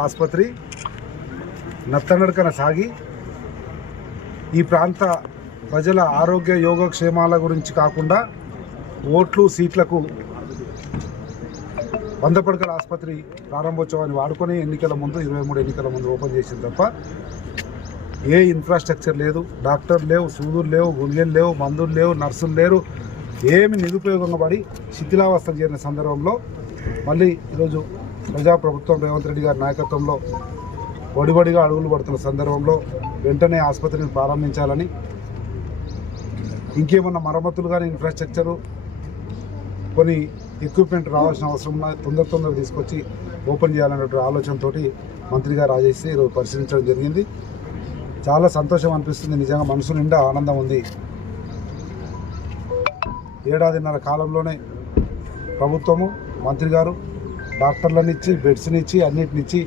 ఆసుపత్రి నత్తనడకన సాగి ఈ ప్రాంత ప్రజల ఆరోగ్య యోగక్షేమాల గురించి కాకుండా ఓట్లు సీట్లకు 100 పడకల ఆసుపత్రి ప్రారంభోత్సవాన్ని వాడుకొని ఎన్నికల ముందు 23 ఎన్నికల ముందు ఓపెన్ చేసింది తప్ప ఏ ఇన్ఫ్రాస్ట్రక్చర్ లేదు. డాక్టర్లు లేవు, సూదులు లేవు, గుండెలు లేవు, మందులు లేవు, నర్సులు లేరు. ఏమి నిరుపయోగంగా పడి శిథిలావస్థకు చేరిన సందర్భంలో మళ్ళీ ఈరోజు ప్రజాప్రభుత్వం రేవంత్ రెడ్డి గారి నాయకత్వంలో వడివడిగా అడుగులు పడుతున్న సందర్భంలో వెంటనే ఆసుపత్రిని ప్రారంభించాలని, ఇంకేమన్నా మరమ్మతులు కానీ ఇన్ఫ్రాస్ట్రక్చరు కొన్ని ఎక్విప్మెంట్ రావాల్సిన అవసరం ఉన్నాయి, తొందర తీసుకొచ్చి ఓపెన్ చేయాలనేటువంటి ఆలోచనతో మంత్రి గారు రాజేసి ఈరోజు పరిశీలించడం జరిగింది. చాలా సంతోషం అనిపిస్తుంది. నిజంగా మనసు నిండా ఆనందం ఉంది. ఏడాదిన్నర కాలంలోనే ప్రభుత్వము మంత్రి గారు డాక్టర్లను ఇచ్చి, బెడ్స్ని ఇచ్చి, అన్నిటినిచ్చి